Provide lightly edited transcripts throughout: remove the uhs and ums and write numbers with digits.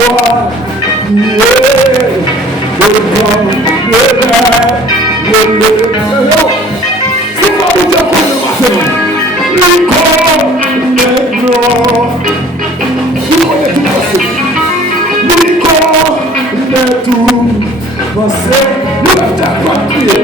fois, prier, le temps, le rêve, c'est pas vous dire qu'on est matin. L'icône, les noms, l'icône est tout passé. L'icône est tout passé. Nous ne t'as pas prié.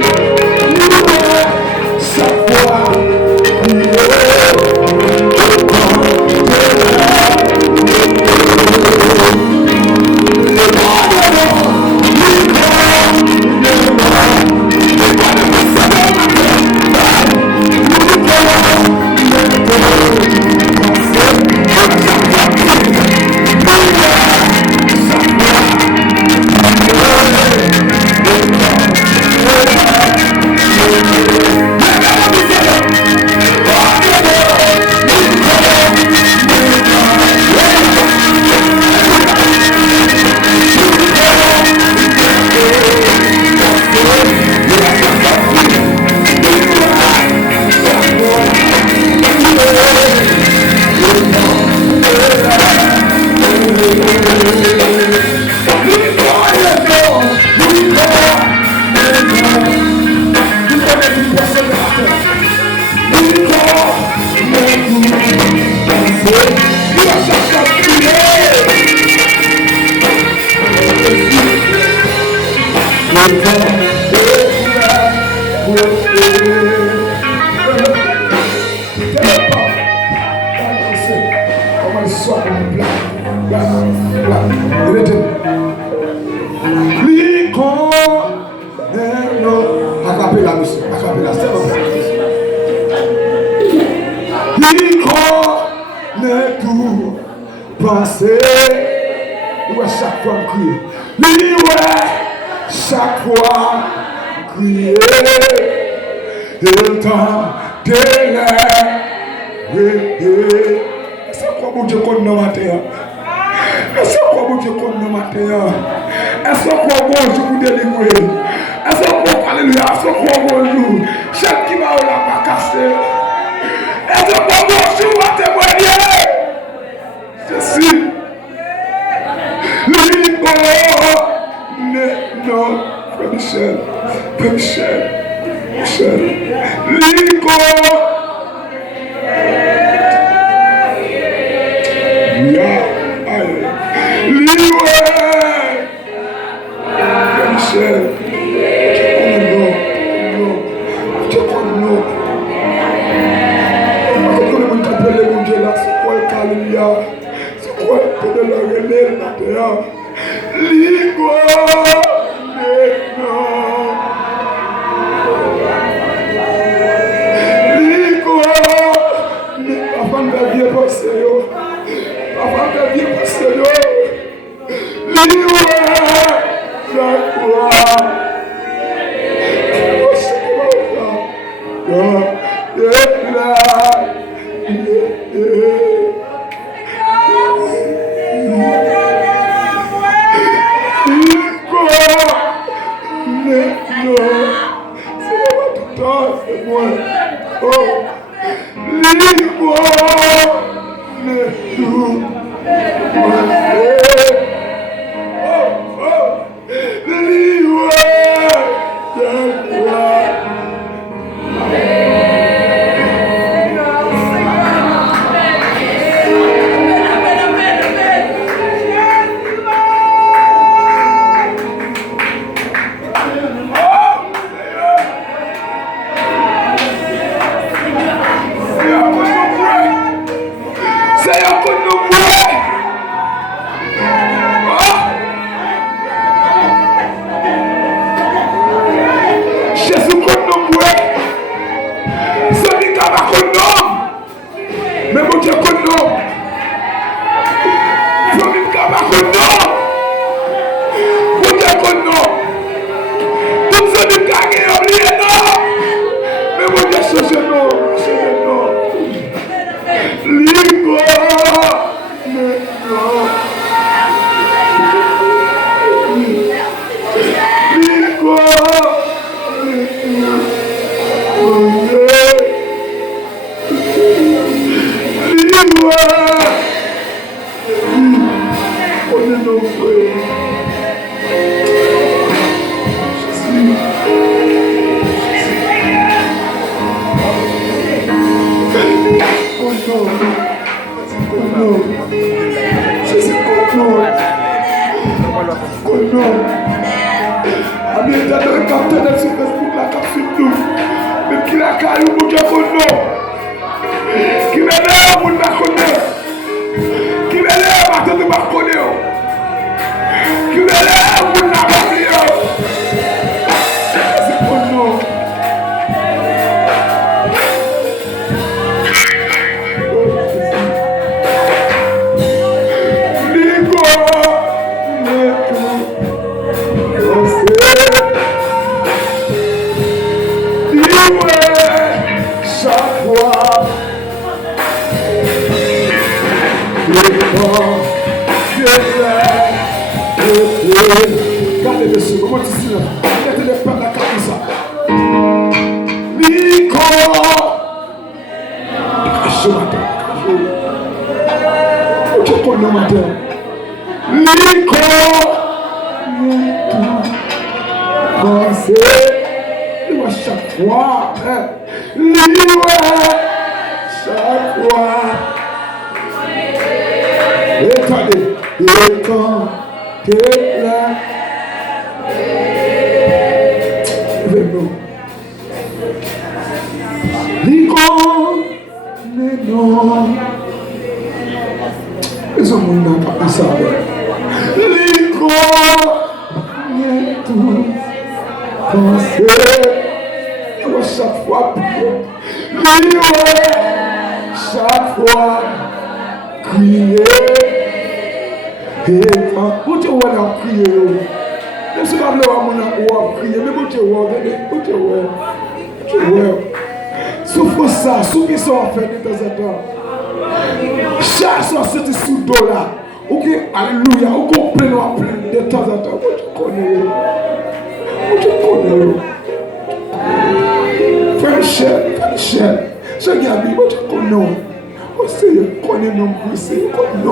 Chaque fois, prier, le temps, le rêve. connais nos frères. Jésus, ami, t'as donné capteur sur Facebook, la cap sur nous. Mais qui l'a caillou pour que vous non. Qui l'a l'air pour ne pas connaître. Qui l'a l'air pour ne pas connaître. Qui l'a l'air pour ne pas connaître. C'est pour nous. Regardez dessus, comment tu dis là? Regardez les pères de la cabine. Nico! Je m'attends. Ok, qu'on le matin. Nico! Pensez. Il va chaque fois. Libre. Chaque fois. Regardez. Et quand tu es là. Nico, non. Ils ont mon pas ça. Nico, tout. Pensez. Chaque fois. Chaque fois. Crier. Et quand tu vois la prière, ne sais pas le voir prier, mais quand tu vois, souffre ça, souffre ça en fait de temps en temps. Chaque soir, c'est sous dos là. Ok, alléluia, on comprend de temps en temps. Tu connais. Frère cher. Je dis à lui, tu connais. Oh Seigneur, connais nos blessés, connais.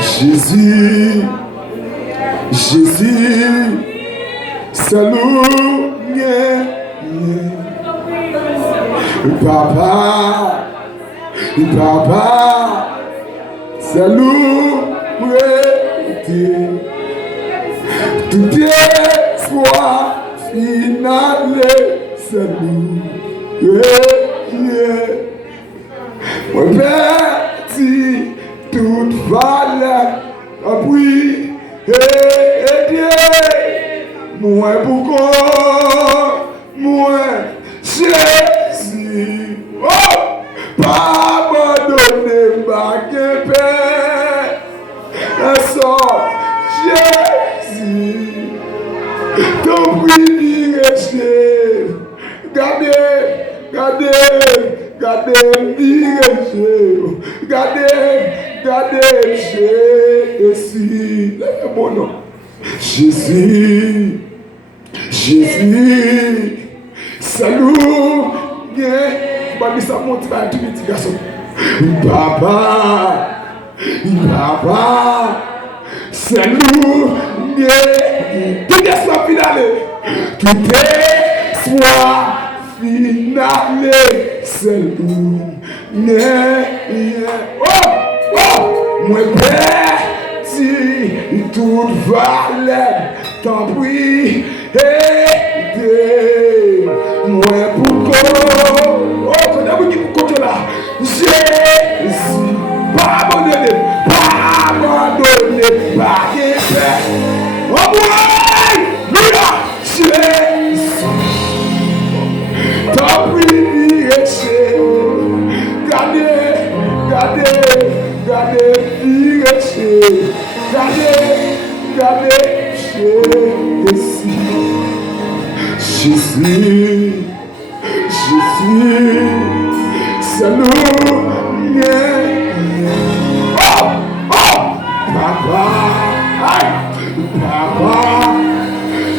Jésus, salut, Papa, salut, tout espoir final, salut. Mon petit, toute valeur, appui, moi pourquoi, moi Jésus, oh, pas abandonner ma guépée, un sort Jésus, ton prix rester, gardez, Jésus, mon nom. Jésus, salut, bien, ça monte à tout petit garçon. Papa, salut, bien, tout est soit finale, tout est soit finale, salut, oh, moi petit, tout valeur, t'en prie, aidez, moi pourquoi, oh, quand vous dites pourquoi là, Jésus, pas abandonné, pas guépé, oh boy, Lula, Jésus, t'en prie, gardez, Jésus, salut, oh, Papa,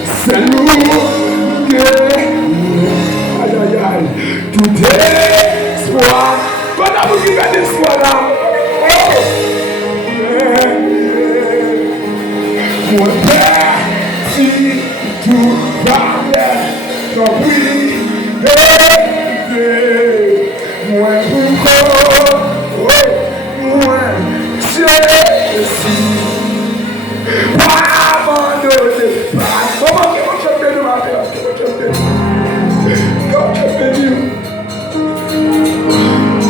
salut, aïe, tout est soir, quand vous regardez ce soir là. Mon Père, si tout parlait, ton oui, moi pourquoi, moi Jésus, pas abandonné, comment je peux nous appeler, comment je peux dire,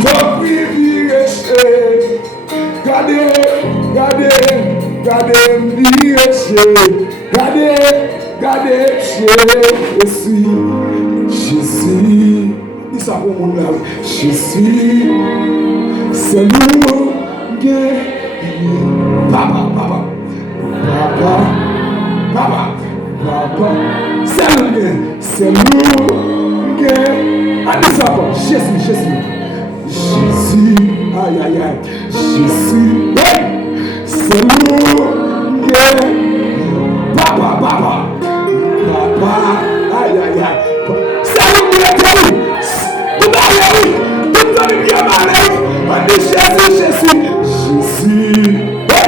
ton privilège, regardez, regardez, Jésus, dis ça pour mon âme, Jésus, c'est nous, papa, c'est nous, dis ça pour Jésus, aïe, Jésus, c'est nous, papa, aïe, c'est nous qui est tout, tout le bien malé, on dit Jésus, c'est nous, papa,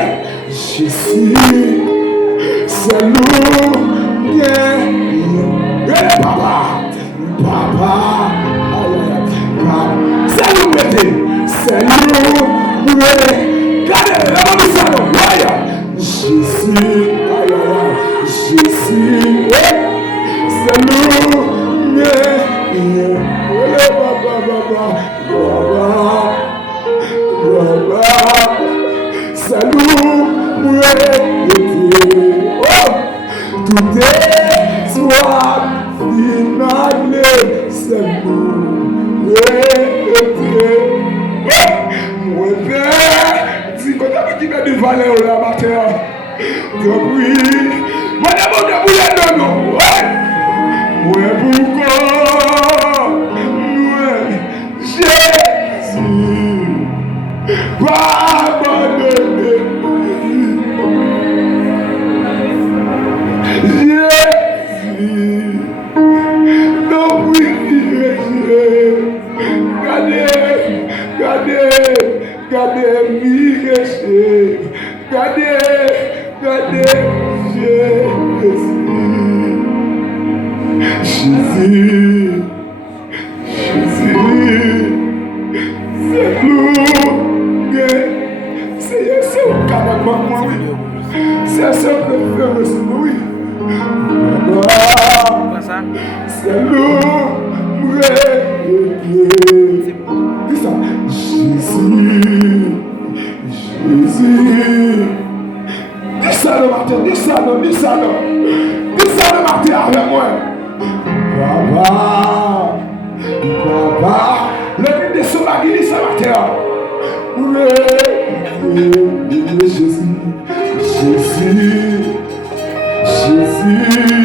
c'est nous, c'est nous, regardez, Jésus, c'est nous, c'est nous, tout est soit finalé, c'est nous, mon Père, si quand tu as dit que tu vas aller au laboratoire, oui, moi d'abord, non, ouais, pourquoi, Jésus, pas abandonné, Jésus, non, oui, regardez, Jésus, c'est lourd, c'est ce carrément, oui, c'est ce que fait oui, c'est lourd, dis ça, Jésus, dis ça le matin, dis ça le matin avec moi. Papa, le but de ce matin, dis ça le matin. Jésus,